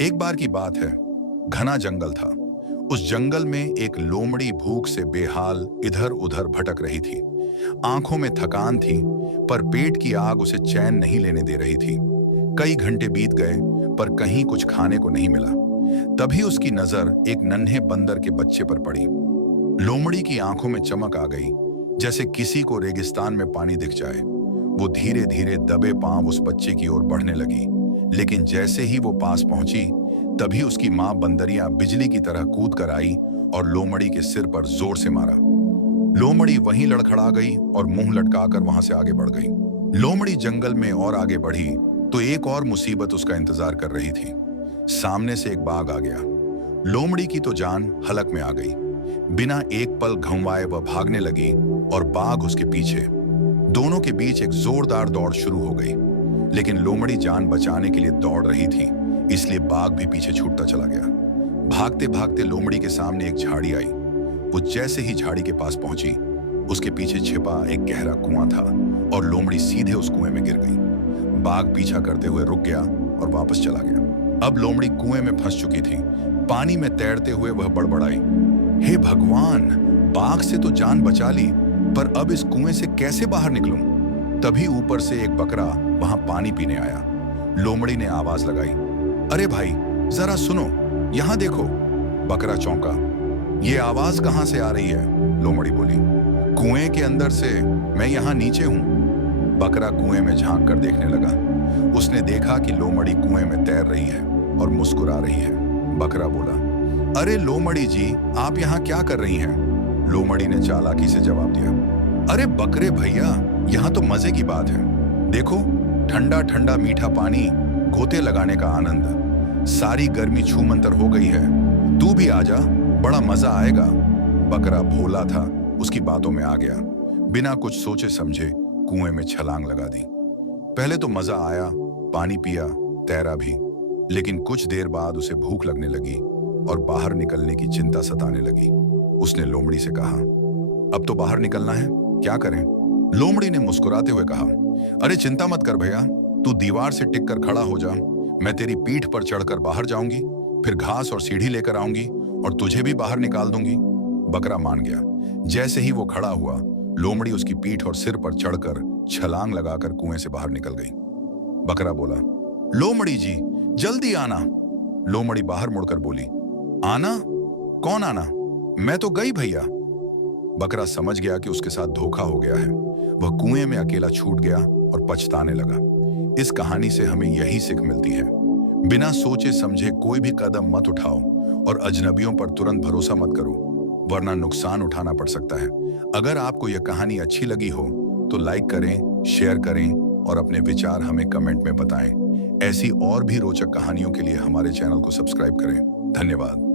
एक बार की बात है, घना जंगल था। उस जंगल में एक लोमड़ी भूख से बेहाल इधर उधर भटक रही थी। आंखों में थकान थी, पर पेट की आग उसे चैन नहीं लेने दे रही थी। कई घंटे बीत गए, पर कहीं कुछ खाने को नहीं मिला। तभी उसकी नजर एक नन्हे बंदर के बच्चे पर पड़ी। लोमड़ी की आंखों में चमक आ गई, जैसे किसी को रेगिस्तान में पानी दिख जाए। वो धीरे धीरे दबे पांव उस बच्चे की ओर बढ़ने लगी, लेकिन जैसे ही वो पास पहुंची, तभी उसकी मां बंदरिया बिजली की तरह कूद कर आई और लोमड़ी के सिर पर जोर से मारा। लोमड़ी वहीं लड़खड़ा गई और मुंह लटकाकर वहां से आगे बढ़ गई। लोमड़ी जंगल में और आगे बढ़ी तो एक और मुसीबत उसका इंतजार कर रही थी। सामने से एक बाघ आ गया। लोमड़ी की तो जान हलक में आ गई। बिना एक पल घुमाए वह भागने लगी और बाघ उसके पीछे। दोनों के बीच एक जोरदार दौड़ शुरू हो गई, लेकिन लोमड़ी जान बचाने के लिए दौड़ रही थी, इसलिए बाघ भी पीछे छूटता चला गया। भागते भागते लोमड़ी के सामने एक झाड़ी आई। वो जैसे ही झाड़ी के पास पहुंची, उसके पीछे छिपा एक गहरा कुआं था और लोमड़ी सीधे उस कुएं में गिर गई। बाघ पीछा करते हुए रुक गया और वापस चला गया। अब लोमड़ी कुएं में फंस चुकी थी। पानी में तैरते हुए वह बड़बड़ाई, हे भगवान, बाघ से तो जान बचा ली, पर अब इस कुएं से कैसे बाहर निकलूं? तभी ऊपर से एक बकरा वहां पानी पीने आया। लोमड़ी ने आवाज लगाई, अरे भाई, जरा सुनो, यहां देखो। बकरा चौंका, ये आवाज कहां से आ रही है? लोमड़ी बोली, कुएं के अंदर से, मैं यहां नीचे हूं। बकरा कुएं में झांक कर देखने लगा। उसने देखा कि लोमड़ी कुएं में तैर रही है और मुस्कुरा रही है। बकरा बोला, अरे लोमड़ी जी, आप यहाँ क्या कर रही हैं? लोमड़ी ने चालाकी से जवाब दिया, अरे बकरे भैया, यहाँ तो मजे की बात है। देखो, ठंडा ठंडा मीठा पानी, गोते लगाने का आनंद, सारी गर्मी छूमंतर हो गई है। तू भी आजा, बड़ा मजा आएगा। बकरा भोला था, उसकी बातों में आ गया। बिना कुछ सोचे समझे कुएं में छलांग लगा दी। पहले तो मजा आया, पानी पिया, तैरा भी, लेकिन कुछ देर बाद उसे भूख लगने लगी और बाहर निकलने की चिंता सताने लगी। उसने लोमड़ी से कहा, अब तो बाहर निकलना है, क्या करें? लोमड़ी ने मुस्कुराते हुए कहा, अरे चिंता मत कर भैया, तू दीवार से टिक कर खड़ा हो जा। मैं तेरी पीठ पर चढ़कर बाहर जाऊंगी, फिर घास और सीढ़ी लेकर आऊंगी और तुझे भी बाहर निकाल दूंगी। बकरा मान गया। जैसे ही वो खड़ा हुआ, लोमड़ी उसकी पीठ और सिर पर चढ़कर छलांग लगाकर कुएं से बाहर निकल गई। बकरा बोला, लोमड़ी जी, जल्दी आना। लोमड़ी बाहर मुड़कर बोली, आना? कौन आना? मैं तो गई भैया। बकरा समझ गया कि उसके साथ धोखा हो गया है। वह कुएं में अकेला छूट गया और पछताने लगा। इस कहानी से हमें यही सीख मिलती है, बिना सोचे समझे कोई भी कदम मत उठाओ और अजनबियों पर तुरंत भरोसा मत करो, वरना नुकसान उठाना पड़ सकता है। अगर आपको यह कहानी अच्छी लगी हो तो लाइक करें, शेयर करें और अपने विचार हमें कमेंट में बताएं। ऐसी और भी रोचक कहानियों के लिए हमारे चैनल को सब्सक्राइब करें। धन्यवाद।